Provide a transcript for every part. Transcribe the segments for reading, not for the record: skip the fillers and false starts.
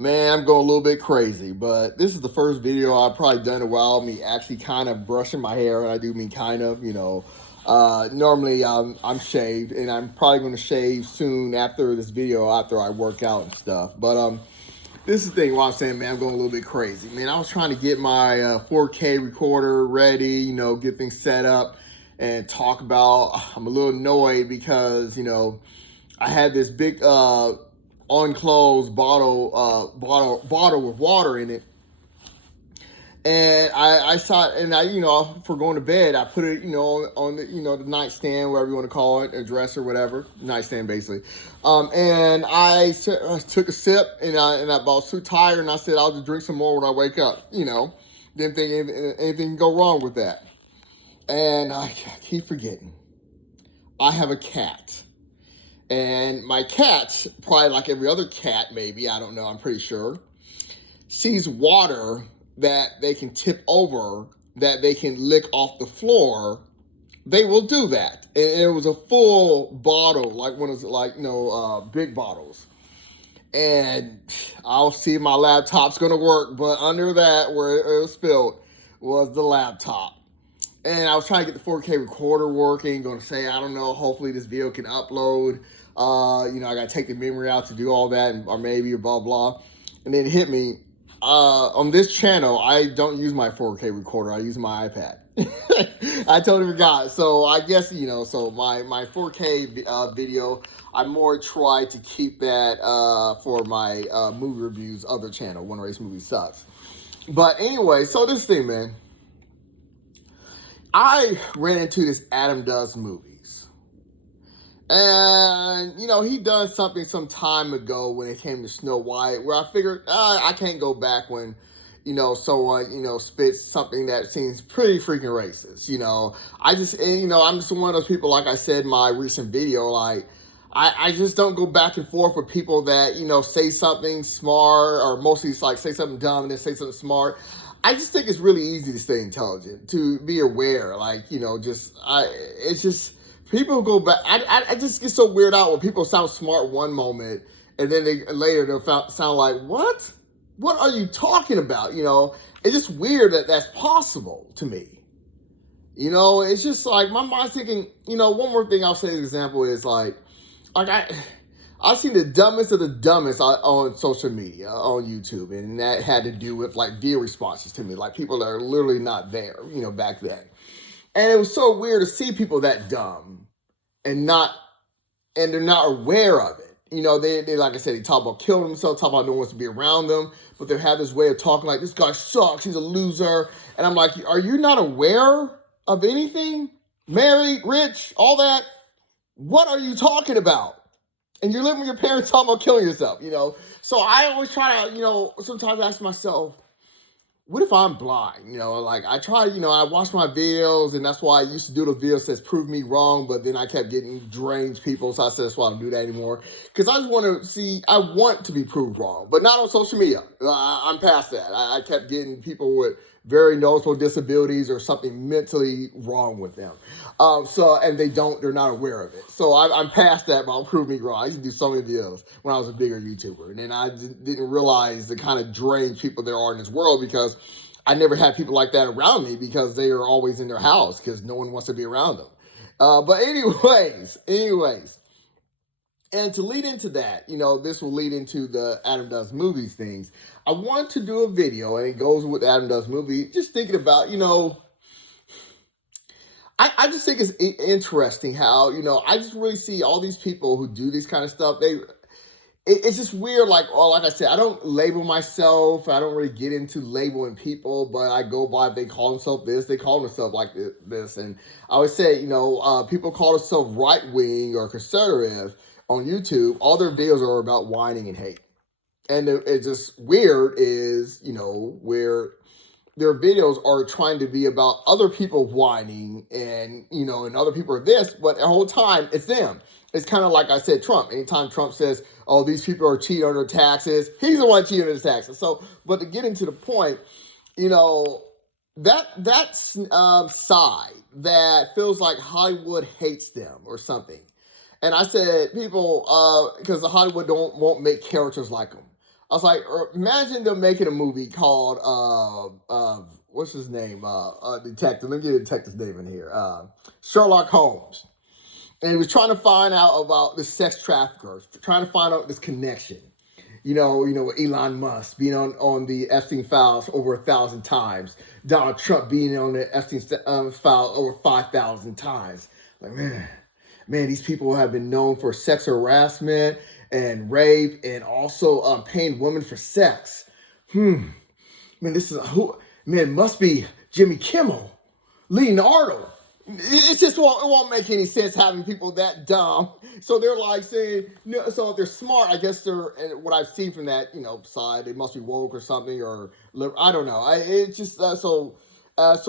Man, I'm going a little bit crazy, but this is the first video I've probably done in a while. Me actually kind of brushing my hair, and I do mean kind of, normally I'm shaved, and I'm probably going to shave soon after this video, after I work out and stuff. But this is the thing. Why I'm saying, man, I'm going a little bit crazy. Man, I was trying to get my 4K recorder ready, get things set up, and talk about. I'm a little annoyed because I had this big unclosed bottle with water in it, and I saw it, and for going to bed, I put it on the the nightstand, whatever you want to call it, a dresser, whatever, nightstand basically. And I took a sip, and I was too tired, and I said I'll just drink some more when I wake up. Didn't think anything can go wrong with that. And I keep forgetting. I have a cat. And my cat, probably like every other cat, maybe, I don't know, I'm pretty sure, sees water that they can tip over, that they can lick off the floor, they will do that. And it was a full bottle, like one of those, big bottles. And I'll see my laptop's gonna work, but under that, where it was spilled, was the laptop. And I was trying to get the 4K recorder working, going to say, I don't know, hopefully this video can upload. I got to take the memory out to do all that, or maybe, or blah, blah. And then it hit me. On this channel, I don't use my 4K recorder. I use my iPad. I totally forgot. So I guess, so my 4K video, I more try to keep that for my movie reviews, other channel, One Race Movie Sucks. But anyway, so this thing, man. I ran into this Adam Does Movies. And, he done something some time ago when it came to Snow White, where I figured, I can't go back when, someone, spits something that seems pretty freaking racist. I'm just one of those people, like I said in my recent video, like, I just don't go back and forth with people that, say something smart, or mostly it's like say something dumb and then say something smart. I just think it's really easy to stay intelligent, to be aware. Like, it's just, people go back. I just get so weirded out when people sound smart one moment, and then they'll sound like, what? What are you talking about? It's just weird that that's possible to me. It's just like, my mind's thinking, one more thing I'll say as an example is like I've seen the dumbest of the dumbest on social media, on YouTube, and that had to do with like view responses to me, like people that are literally not there, back then. And it was so weird to see people that dumb and they're not aware of it. They like I said, they talk about killing themselves, talk about no one wants to be around them, but they have this way of talking like, this guy sucks, he's a loser. And I'm like, are you not aware of anything? Married, rich, all that? What are you talking about? And you're living with your parents talking about killing yourself, So I always try to, sometimes ask myself, what if I'm blind? Like I try, I watch my videos, and that's why I used to do the videos that says prove me wrong, but then I kept getting deranged people, so I said that's why I don't do that anymore. Because I just want to see, I want to be proved wrong, but not on social media. I'm past that. I kept getting people with very noticeable disabilities or something mentally wrong with them. And they're not aware of it. So I'm past that, but I'll prove me wrong. I used to do so many videos when I was a bigger YouTuber. And then I didn't realize the kind of deranged people there are in this world, because I never had people like that around me, because they are always in their house because no one wants to be around them. But anyways. And to lead into that, this will lead into the Adam Does Movies things. I want to do a video, and it goes with Adam Does Movie, just thinking about, I just think it's interesting how, I just really see all these people who do this kind of stuff. It's just weird. Like I said, I don't label myself. I don't really get into labeling people, but I go by, if they call themselves this, they call themselves like this. And I would say, people call themselves right wing or conservative on YouTube. All their videos are about whining and hate. And it's just weird is, where their videos are trying to be about other people whining and, and other people are this, but the whole time it's them. It's kind of like I said, Trump. Anytime Trump says, oh, these people are cheating on their taxes, he's the one cheating on his taxes. So, but to get into the point, that side that feels like Hollywood hates them or something. And I said, people, because Hollywood won't make characters like them. I was like, imagine them making a movie called what's his name? Detective. Let me get a detective's name in here. Sherlock Holmes. And he was trying to find out about the sex traffickers, trying to find out this connection. With Elon Musk being on the Epstein files over 1,000 times, Donald Trump being on the Epstein file over 5,000 times. Like, man, these people have been known for sex harassment and rape, and also paying women for sex. Man, this is who? Man, must be Jimmy Kimmel, Leonardo. It just it won't make any sense having people that dumb. So they're like saying, no. So if they're smart, I guess they're. And what I've seen from that, side, they must be woke or something, or I don't know. It's just so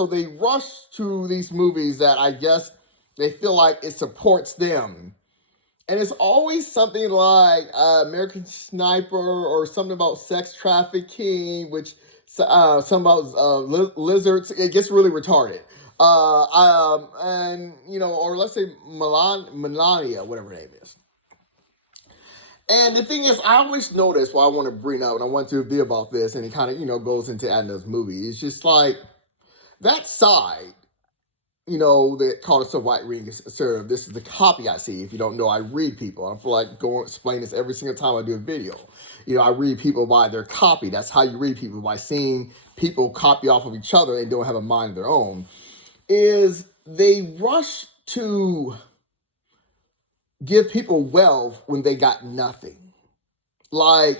they rush to these movies that I guess they feel like it supports them, and it's always something like American Sniper or something about sex trafficking, which something about lizards. It gets really retarded. And or let's say Melania, whatever her name is. And the thing is, I always notice what I want to bring up, and I want to be about this, and it kind of goes into Adna's movie. It's just like that side that call itself right wing conservative. This is the copy I see. If you don't know, I read people. I feel like going explain this every single time I do a video. I read people by their copy. That's how you read people, by seeing people copy off of each other and don't have a mind of their own. Is they rush to give people wealth when they got nothing. Like,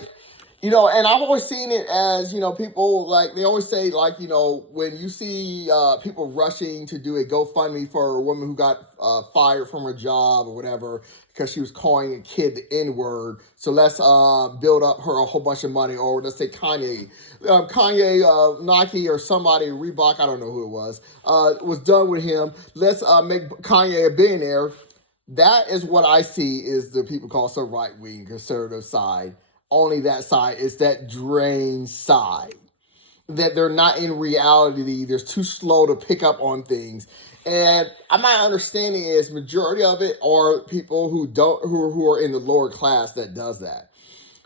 and I've always seen it as, people like, they always say, like, when you see people rushing to do a GoFundMe for a woman who got fired from her job or whatever because she was calling a kid the N-word. So let's build up her a whole bunch of money. Or let's say Kanye, Nike or somebody, Reebok, I don't know who it was done with him. Let's make Kanye a billionaire. That is what I see is the people call some right-wing conservative side. Only that side is that drain side. That they're not in reality. They're too slow to pick up on things. And my understanding is majority of it are people who are in the lower class that does that.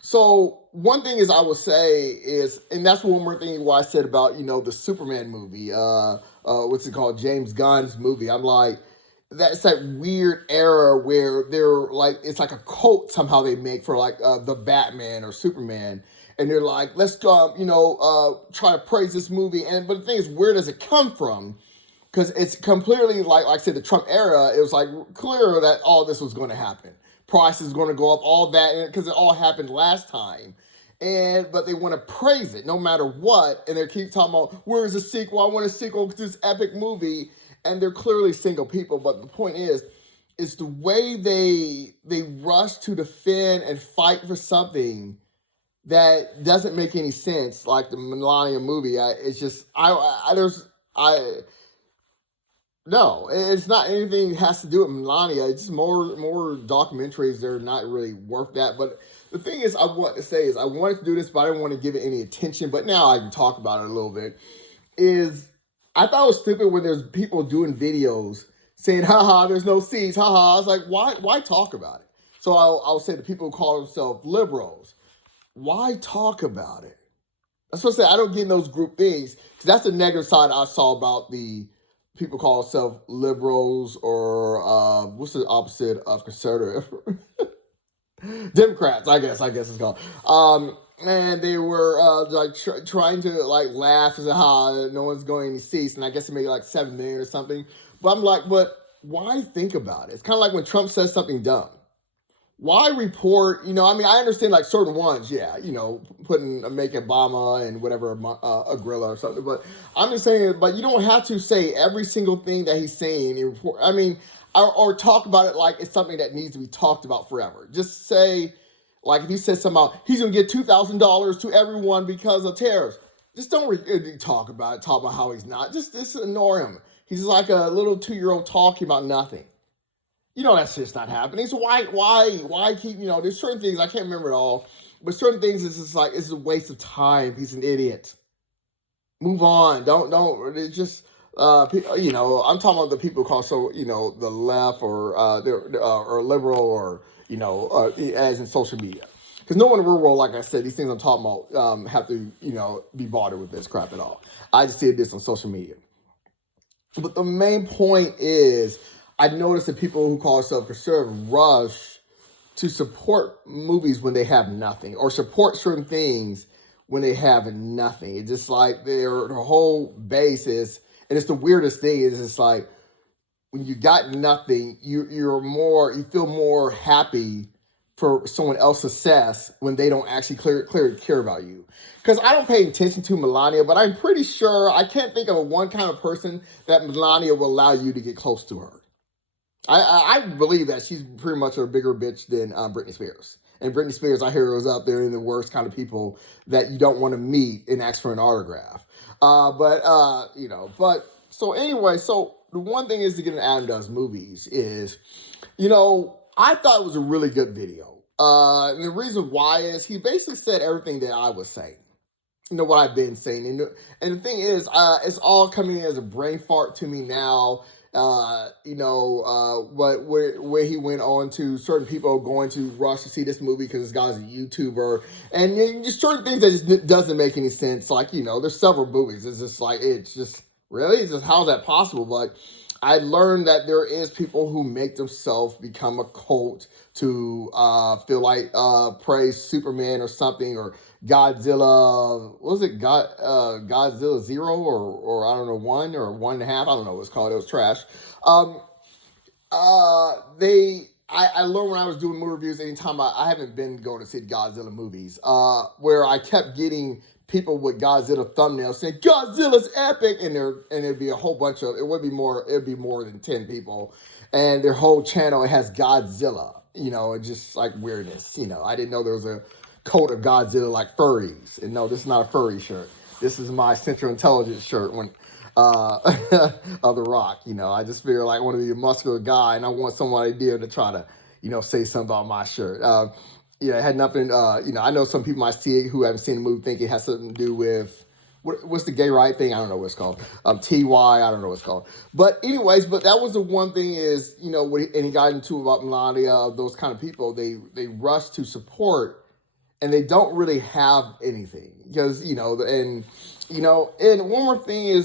So one thing is I would say is, and that's one more thing why I said about, the Superman movie, what's it called? James Gunn's movie. I'm like, that's that weird era where they're like, it's like a cult somehow they make for like the Batman or Superman. And they're like, let's try to praise this movie. But the thing is, where does it come from? Because it's completely like I said, the Trump era, it was like clear that all this was going to happen. Prices going to go up, all that, because it all happened last time. But they want to praise it no matter what. And they keep talking about, where's the sequel? I want a sequel to this epic movie. And they're clearly single people. But the point is the way they rush to defend and fight for something that doesn't make any sense, like the Melania movie. No, it's not anything that has to do with Melania. It's just more documentaries that are not really worth that. But the thing is, I want to say is I wanted to do this, but I didn't want to give it any attention. But now I can talk about it a little bit. Is I thought it was stupid when there's people doing videos saying, haha, there's no seats, haha. I was like, why talk about it? So I'll say the people who call themselves liberals, why talk about it? That's what I say. I don't get in those group things because that's the negative side I saw about the people call themselves liberals or what's the opposite of conservative? Democrats, I guess it's called. And they were trying to like laugh and say, "Ha, no one's going any seats," and I guess it made like 7 million or something. But I'm like, but why think about it? It's kind of like when Trump says something dumb. Why report? I understand like certain ones, yeah, make Obama and whatever a gorilla or something. But I'm just saying, but you don't have to say every single thing that he's saying and report. Or talk about it like it's something that needs to be talked about forever. Just say, like if he says something about he's gonna get $2,000 to everyone because of tariffs. Just don't talk about it. Talk about how he's not. Just ignore him. He's like a little 2-year-old talking about nothing. That's just not happening. So why keep, there's certain things, I can't remember it all, but certain things is just like, it's a waste of time. He's an idiot. Move on. Don't, it's just, I'm talking about the people called, so, the left or, or liberal or, as in social media. Because no one in the real world, like I said, these things I'm talking about have to, be bothered with this crap at all. I just see this on social media. But the main point is, I noticed that people who call themselves conservative rush to support movies when they have nothing, or support certain things when they have nothing. It's just like their whole base is, and it's the weirdest thing is, it's like when you got nothing, you feel more happy for someone else's success when they don't actually clearly care about you. Because I don't pay attention to Melania, but I'm pretty sure I can't think of a one kind of person that Melania will allow you to get close to her. I believe that she's pretty much a bigger bitch than Britney Spears. And Britney Spears, I hear, was up there in the worst kind of people that you don't want to meet and ask for an autograph. But so anyway, so the one thing is to get an Adam Does Movies is, I thought it was a really good video. And the reason why is he basically said everything that I was saying. What I've been saying. And the thing is, it's all coming as a brain fart to me now. Where he went on to certain people going to rush to see this movie because this guy's a YouTuber, and just certain things that just doesn't make any sense. Like, there's several movies. It's just really, it's just, how's that possible? But I learned that there is people who make themselves become a cult to feel like praise Superman or something, or Godzilla. What was it? Godzilla Zero, or I don't know, 1 or 1.5. I don't know what it's called. It was trash. I learned when I was doing movie reviews, anytime I haven't been going to see the Godzilla movies, where I kept getting people with Godzilla thumbnails saying Godzilla's epic, and it'd be a whole bunch of, it'd be more than 10 people, and their whole channel, it has Godzilla, just like weirdness. I didn't know there was a cult of Godzilla like furries. And no, this is not a furry shirt. This is my Central Intelligence shirt when of The Rock. I just feel like I want to be a muscular guy, and I want someone idea to try to, say something about my shirt. It had nothing, I know some people might see it who haven't seen the movie think it has something to do with, what's the gay right thing? I don't know what it's called. TY, I don't know what it's called. But anyways, that was the one thing is, and he got into about Melania, those kind of people, they rush to support, and they don't really have anything. Because, and one more thing is,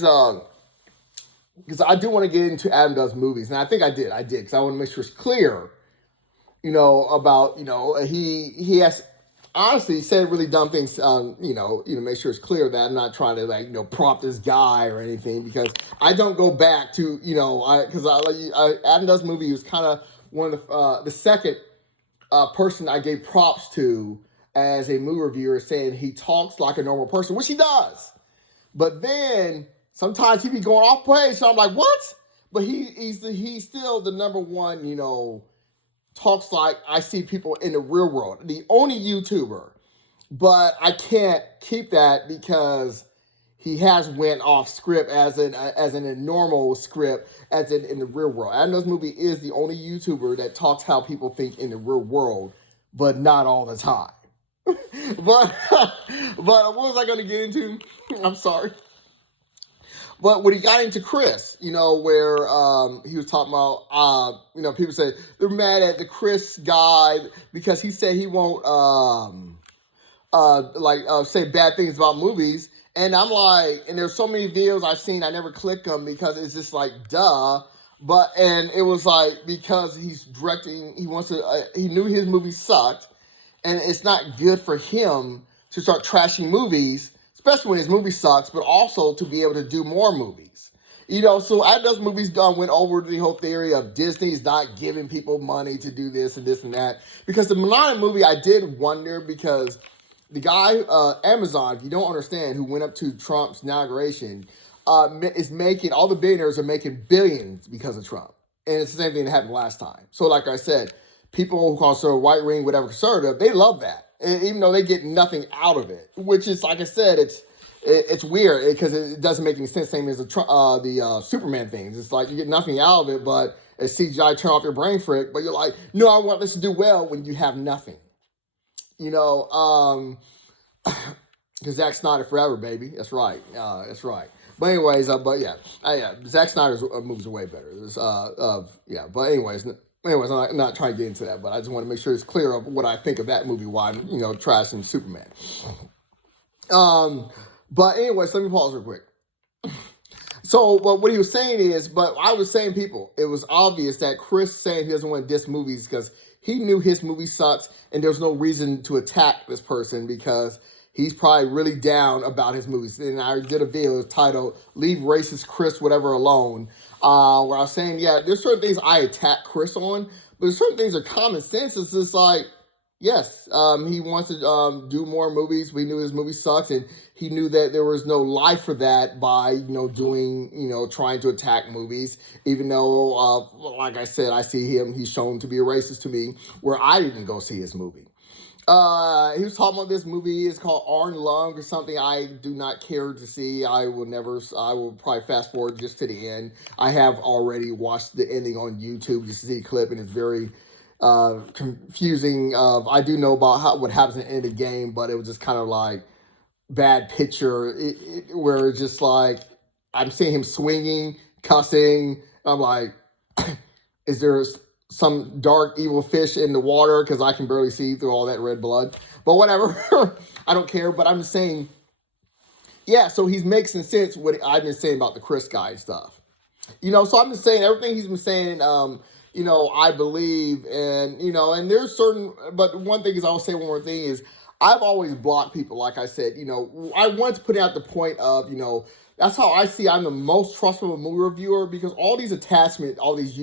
because I do want to get into Adam Does Movies, and I think I did, because I want to make sure it's clear, about, he has, honestly, he said really dumb things, make sure it's clear that I'm not trying to, prompt this guy or anything, because I don't go back to, Adam Does Movie was kind of one of the second person I gave props to as a movie reviewer, saying he talks like a normal person, which he does. But then sometimes he be going off page, so I'm like, what? But he's still the number one, talks like I see people in the real world, the only YouTuber. But I can't keep that because he has went off script as in a normal script, as in the real world. Adam Does Movie is the only YouTuber that talks how people think in the real world, but not all the time. but what was I going to get into? I'm sorry. But when he got into Chris, where he was talking about, people say they're mad at the Chris guy because he said he won't say bad things about movies. And I'm like, and there's so many videos I've seen, I never click them because it's just like, duh. And it was like, because he's directing, he knew his movie sucked. And it's not good for him to start trashing movies, especially when his movie sucks, but also to be able to do more movies. So Adam Does Movies went over the whole theory of Disney's not giving people money to do this and this and that. Because the Melania movie, I did wonder, because the guy, Amazon, if you don't understand, who went up to Trump's inauguration, is making, all the billionaires are making billions because of Trump. And it's the same thing that happened last time. So like I said, people who call themselves white ring, whatever, conservative, they love that, even though they get nothing out of it. Which is, like I said, it's weird because it doesn't make any sense. Same as the Superman things. It's like you get nothing out of it, but it's CGI, turn off your brain frick. But you're like, no, I want this to do well when you have nothing. Because Zack Snyder forever, baby. That's right. That's right. But anyways, Zack Snyder's movies are way better. But anyways. anyways, I'm not trying to get into that, but I just want to make sure it's clear of what I think of that movie. Why I'm, trashing Superman. Um, but anyways, let me pause real quick. So, but what he was saying is, but I was saying, people, it was obvious that Chris saying he doesn't want to diss movies because he knew his movie sucks, and there's no reason to attack this person because he's probably really down about his movies. And I did a video titled "Leave Racist Chris Whatever Alone," where I was saying, yeah, there's certain things I attack Chris on, but there's certain things are common sense. It's just like, yes, he wants to do more movies. We knew his movie sucks, and he knew that there was no life for that by doing trying to attack movies. Even though, like I said, I see him. He's shown to be a racist to me, where I didn't go see his movie. He was talking about this movie. It's called Arn Lung or something. I do not care to see. I will never. I will probably fast forward just to the end. I have already watched the ending on YouTube just to see a clip, and it's very confusing. I do know about what happens at the end of the game, but it was just kind of like bad picture where it's just like I'm seeing him swinging, cussing. I'm like, is there some dark evil fish in the water? Because I can barely see through all that red blood. But whatever, I don't care. But I'm just saying, yeah. So he's making sense what I've been saying about the Chris guy stuff. So I'm just saying everything he's been saying. I believe, and and there's certain. But one thing is, I'll say one more thing is, I've always blocked people. Like I said, I want to put out the point of, that's how I see I'm the most trustable movie reviewer because all these attachments, all these,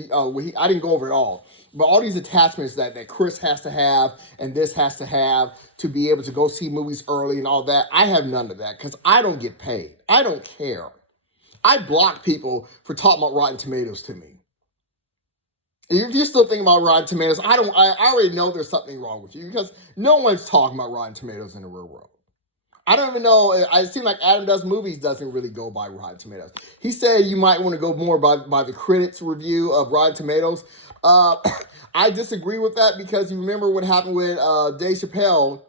I didn't go over it all, but all these attachments that Chris has to have and this has to have to be able to go see movies early and all that, I have none of that because I don't get paid. I don't care. I block people for talking about Rotten Tomatoes to me. If you're still thinking about Rotten Tomatoes, I already know there's something wrong with you because no one's talking about Rotten Tomatoes in the real world. I don't even know. It seems like Adam Does Movies doesn't really go by Rotten Tomatoes. He said you might want to go more by the critics' review of Rotten Tomatoes. Uh, I disagree with that because you remember what happened with Dave Chappelle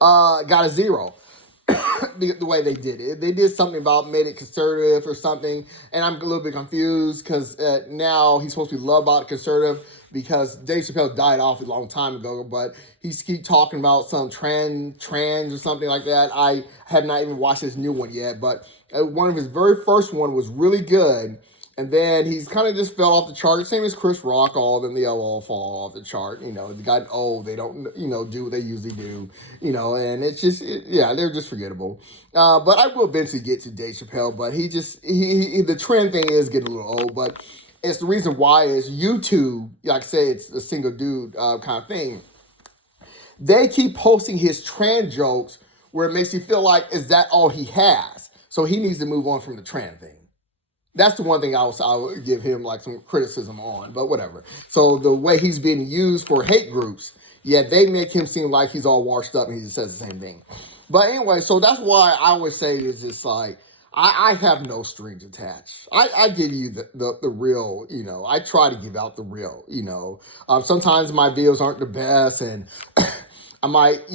got a zero. The way they did it. They did something about made it conservative or something, and I'm a little bit confused because now he's supposed to be loved about conservative because Dave Chappelle died off a long time ago, but he's keep talking about some trans or something like that. I have not even watched his new one yet, but one of his very first one was really good. And then he's kind of just fell off the chart. Same as Chris Rock, all of them, they all fall off the chart. They got old. They don't, do what they usually do, and it's just, yeah, they're just forgettable. But I will eventually get to Dave Chappelle, but the trend thing is getting a little old, but it's the reason why is YouTube, like I say, it's a single dude kind of thing. They keep posting his trend jokes where it makes you feel like, is that all he has? So he needs to move on from the trend thing. That's the one thing I would give him like some criticism on, but whatever. So the way he's being used for hate groups, yeah, they make him seem like he's all washed up and he just says the same thing. But anyway, so that's why I always say is just like, I have no strings attached. I give you the real, I try to give out the real, sometimes my videos aren't the best and I might,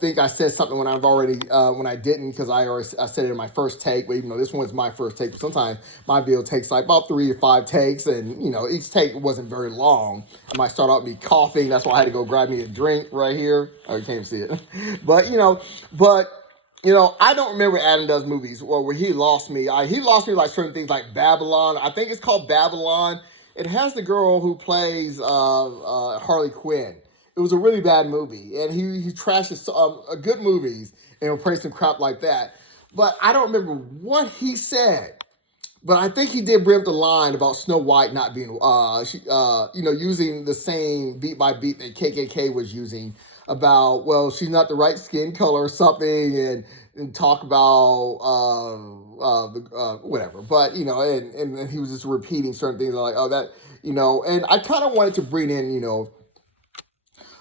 think I said something when I've already, when I didn't, because I said it in my first take, but even though this one's my first take, but sometimes my video takes like about 3 to 5 takes, and, each take wasn't very long. I might start out me coughing, that's why I had to go grab me a drink right here. Oh, you can't see it. But, I don't remember Adam Does Movies, or where he lost me. He lost me like certain things like Babylon. I think it's called Babylon. It has the girl who plays Harley Quinn. It was a really bad movie, and he trashes good movies and will praise some crap like that. But I don't remember what he said. But I think he did bring up the line about Snow White not being, using the same beat by beat that KKK was using about, well, she's not the right skin color or something, and talk about whatever. But and he was just repeating certain things like, oh, that, and I kind of wanted to bring in,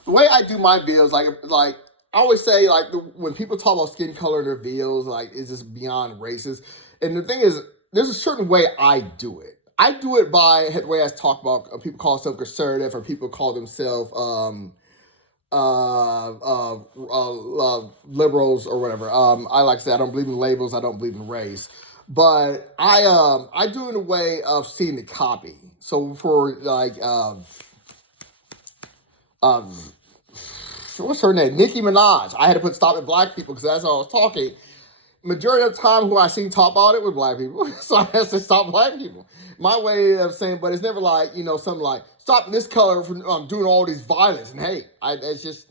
the way I do my videos, like I always say, like when people talk about skin color in their videos, like it's just beyond racist. And the thing is, there's a certain way I do it. I do it by the way I talk about people call themselves conservative or people call themselves liberals or whatever. I like to say I don't believe in labels. I don't believe in race. But I do in a way of seeing the copy. So for like um what's her name? Nicki Minaj. I had to put stop at black people because that's how I was talking. Majority of the time who I seen talk about it was black people. So I had to stop black people. My way of saying, but it's never like, something like, stop this color from doing all these violence and hate. It's just,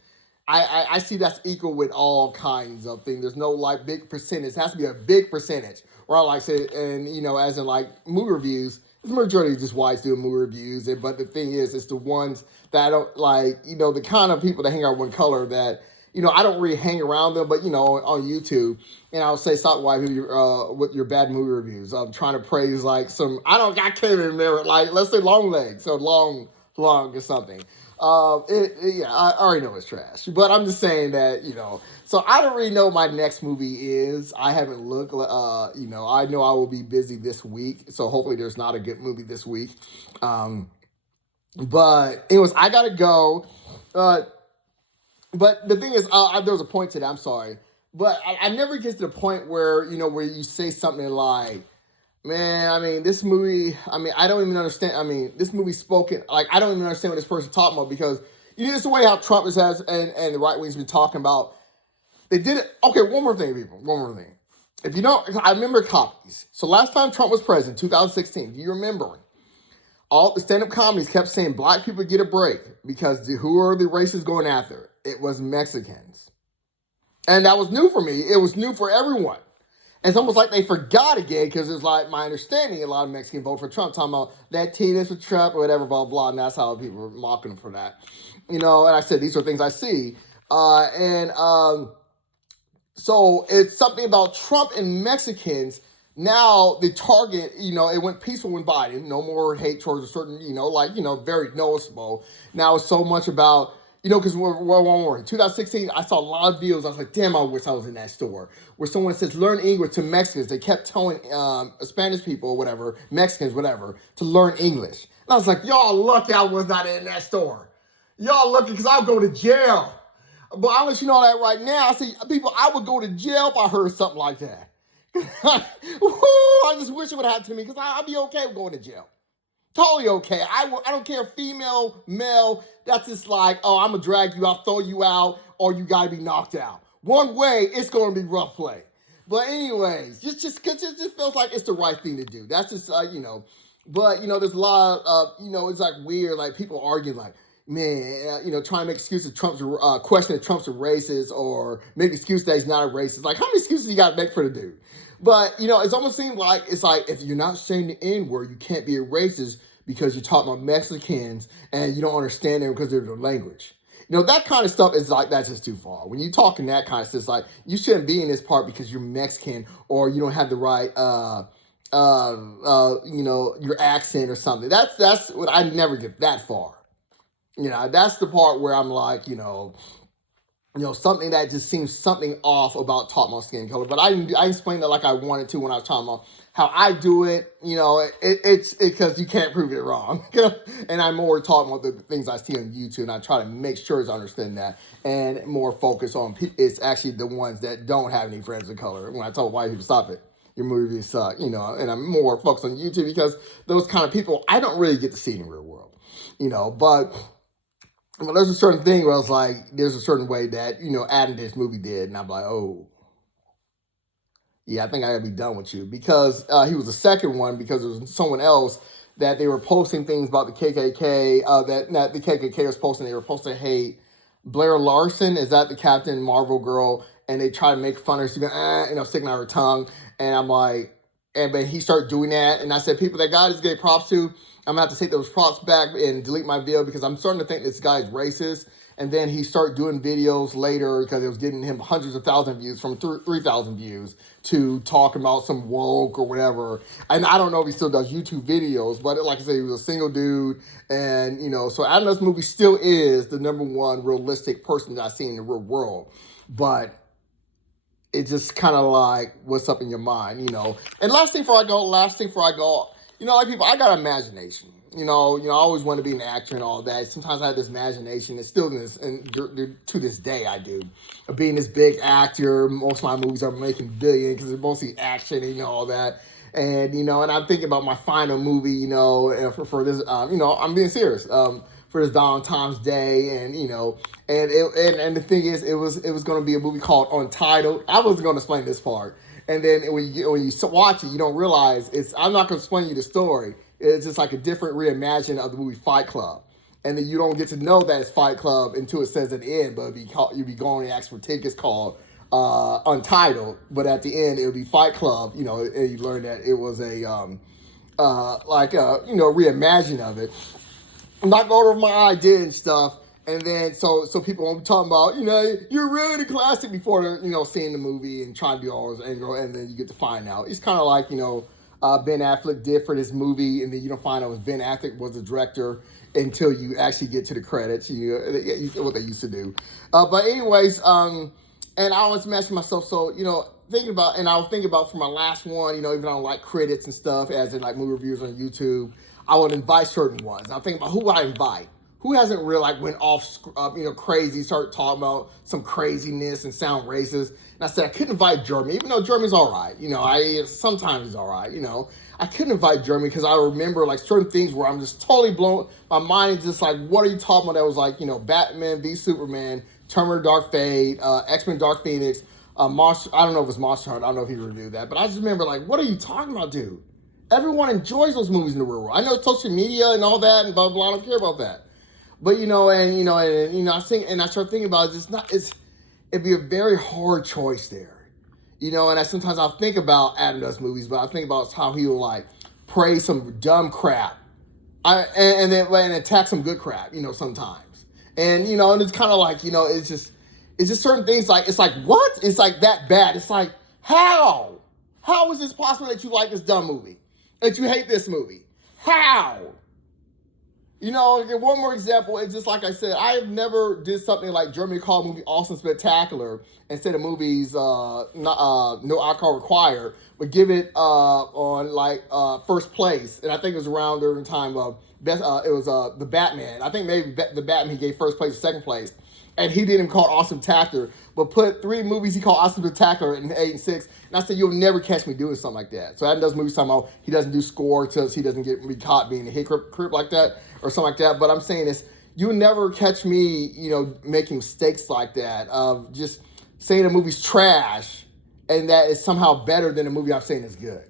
I see that's equal with all kinds of things. There's no like big percentage. It has to be a big percentage. Or I like say, and as in like movie reviews, the majority of just whites doing movie reviews. But the thing is, it's the ones that I don't like, the kind of people that hang out one color that, I don't really hang around them, but on YouTube, and I'll say stop white people with your bad movie reviews. I'm trying to praise like I can't even remember, like let's say long legs or long or something. Yeah, I already know it's trash, but I'm just saying that So I don't really know what my next movie is. I haven't looked. I know I will be busy this week, so hopefully there's not a good movie this week. Um, but anyways, I gotta go. Uh, but the thing is, there was a point to that. I'm sorry, but I never get to the point where where you say something like, "Man, I mean, this movie. I mean, I don't even understand. I mean, this movie spoken like I don't even understand what this person talking about because it's the way how Trump has and the right wing's been talking about. They did it. Okay, one more thing, people. One more thing. If you don't, I remember copies. So last time Trump was president, 2016. If you remember, all the stand-up comedies kept saying black people get a break because who are the races going after? It was Mexicans. And that was new for me. It was new for everyone. It's almost like they forgot again because it's like my understanding a lot of Mexicans vote for Trump, talking about that is for Trump or whatever, blah, blah, and that's how people were mocking him for that. And I said, these are things I see. And So it's something about Trump and Mexicans. Now the target, it went peaceful with Biden. No more hate towards a certain, very noticeable. Now it's so much about, because we're one more. In 2016, I saw a lot of videos. I was like, damn, I wish I was in that store where someone says learn English to Mexicans. They kept telling Spanish people or whatever, Mexicans, whatever, to learn English. And I was like, y'all lucky I was not in that store. Y'all lucky because I'll go to jail. But I'll let you know that right now. I see people, I would go to jail if I heard something like that. I just wish it would happen to me because I'd be okay with going to jail. Totally okay. I don't care, female, male. That's just like, oh, I'm going to drag you out, throw you out, or you got to be knocked out. One way, it's going to be rough play. But anyways, just because it just feels like it's the right thing to do. That's just, But, there's a lot of, it's like weird, like people argue like, man, trying to make excuses Trump's question that Trump's a racist or make excuse that he's not a racist. Like, how many excuses you got to make for the dude? But it's almost seemed like it's like if you're not saying the N word, you can't be a racist because you're talking about Mexicans and you don't understand them because they're their language. That kind of stuff is like that's just too far. When you're talking that kind of stuff, it's like you shouldn't be in this part because you're Mexican or you don't have the right your accent or something. That's what I never get that far. That's the part where I'm like, something that just seems something off about talking about skin color. But I explained it like I wanted to when I was talking about how I do it. It's because you can't prove it wrong. And I'm more talking about the things I see on YouTube, and I try to make sure I understand that, and more focus on it's actually the ones that don't have any friends of color. When I told white people stop it, your movies suck, and I'm more focused on YouTube because those kind of people I don't really get to see in the real world, but there's a certain thing where I was like, there's a certain way that, Adam this movie did. And I'm like, oh, yeah, I think I gotta be done with you. Because he was the second one because there was someone else that they were posting things about the KKK, that the KKK was posting. They were posting hate. Blair Larson, is that the Captain Marvel girl? And they try to make fun of her, sticking out her tongue. And I'm like, but he started doing that. And I said, people that God is gave props to, I'm gonna have to take those props back and delete my video because I'm starting to think this guy's racist. And then he started doing videos later because it was getting him hundreds of thousands of views from 3,000 views to talking about some woke or whatever. And I don't know if he still does YouTube videos, but like I said, he was a single dude. And, so Adam this movie still is the number one realistic person that I've seen in the real world. But it's just kind of like, what's up in your mind, And last thing before I go, like people, I got imagination. I always want to be an actor and all that. Sometimes I have this imagination, and still this, and to this day I do, of being this big actor. Most of my movies are making billions because they're mostly action and all that. And and I'm thinking about my final movie, for this, I'm being serious, for this Valentine's Day, and and the thing is, it was going to be a movie called Untitled. I wasn't going to explain this part, and then when you watch it, you don't realize it's. I'm not going to explain you the story. It's just like a different reimagining of the movie Fight Club, and then you don't get to know that it's Fight Club until it says at the end. But you'd be going and ask for tickets called Untitled, but at the end it would be Fight Club. And you learn that it was a reimagining of it. I'm not going over my idea and stuff. And then so people won't be talking about, you're really the classic before they're, seeing the movie and trying to do all this angle, and then you get to find out. It's kind of like, Ben Affleck did for this movie, and then you don't find out Ben Affleck was the director until you actually get to the credits. What they used to do. But anyways, and I always imagine myself, so, thinking about, and I was thinking about for my last one, even on like credits and stuff, as in like movie reviews on YouTube, I would invite certain ones. I'm thinking about who would I invite? Who hasn't really like went off, crazy, start talking about some craziness and sound racist? And I said I couldn't invite Jeremy, even though Jeremy's all right. Sometimes he's all right. I couldn't invite Jeremy because I remember like certain things where I'm just totally blown. My mind is just like, what are you talking about? That was like, Batman v Superman, Terminator Dark Fate, X-Men Dark Phoenix, Monster. I don't know if it's Monster Hunter. I don't know if he reviewed that, but I just remember like, what are you talking about, dude? Everyone enjoys those movies in the real world. I know social media and all that and blah blah. I don't care about that. But I think, and I start thinking about it'd be a very hard choice there, and sometimes I'll think about Adam does movies, but I think about how he will like praise some dumb crap, and then attack some good crap, sometimes, and and it's kind of like it's just certain things like it's like what it's like that bad. It's like how is this possible that you like this dumb movie, that you hate this movie? How? One more example, it's just like I said, I have never did something like Germany called movie Awesome Spectacular instead of movies No Alcohol Required, but give it on like first place. And I think it was around during the time of the Batman. I think maybe the Batman he gave first place or second place. And he didn't call it Awesome Spectacular, but put 3 movies he called Awesome Spectacular in 8 and 6. And I said, you'll never catch me doing something like that. So Adam does movies talking about he doesn't do score till he doesn't get me caught being a hit crip like that or something like that. But I'm saying this, you'll never catch me, making mistakes like that of just saying a movie's trash and that is somehow better than a movie I'm saying is good.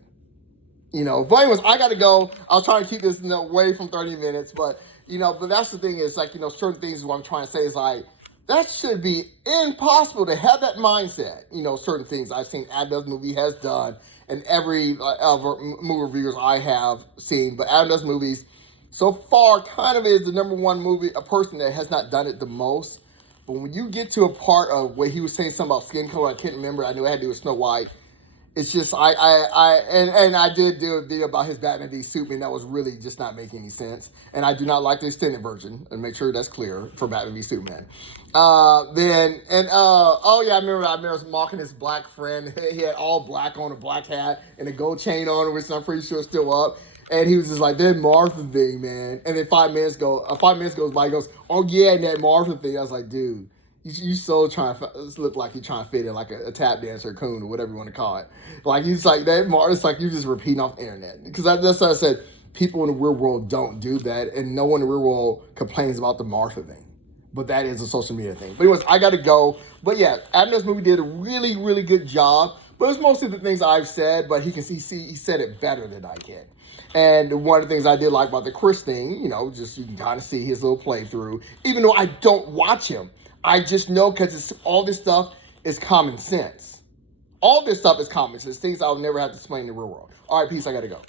But anyways, I got to go. I'll try to keep this away from 30 minutes, but that's the thing is like, certain things what I'm trying to say is like, that should be impossible to have that mindset. Certain things I've seen Adam Does Movie has done, and every movie reviewers I have seen. But Adam Does Movies, so far, kind of is the number one movie, a person that has not done it the most. But when you get to a part of where he was saying something about skin color, I can't remember. I knew it had to do with Snow White. It's just I did do a video about his Batman v Superman that was really just not making any sense, and I do not like the extended version. And make sure that's clear for Batman v Superman. I remember mocking his black friend. He had all black on, a black hat and a gold chain on, which I'm pretty sure is still up. And he was just like, that Martha thing, man. And then 5 minutes goes by. He goes, oh yeah, and that Martha thing. I was like, dude. You so trying to look like you're trying to fit in like a tap dancer, coon, or whatever you want to call it. Like he's like that. It's like you just repeating off the internet because that's what I said. People in the real world don't do that, and no one in the real world complains about the Martha thing. But that is a social media thing. But anyways, I got to go. But yeah, Adam Does Movie did a really, really good job. But it's mostly the things I've said, but he said it better than I can. And one of the things I did like about the Chris thing, just you can kind of see his little playthrough, even though I don't watch him. I just know because all this stuff is common sense. All this stuff is common sense. Things I'll never have to explain in the real world. All right, peace. I got to go.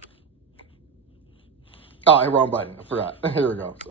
Oh, wrong button. I forgot. Here we go.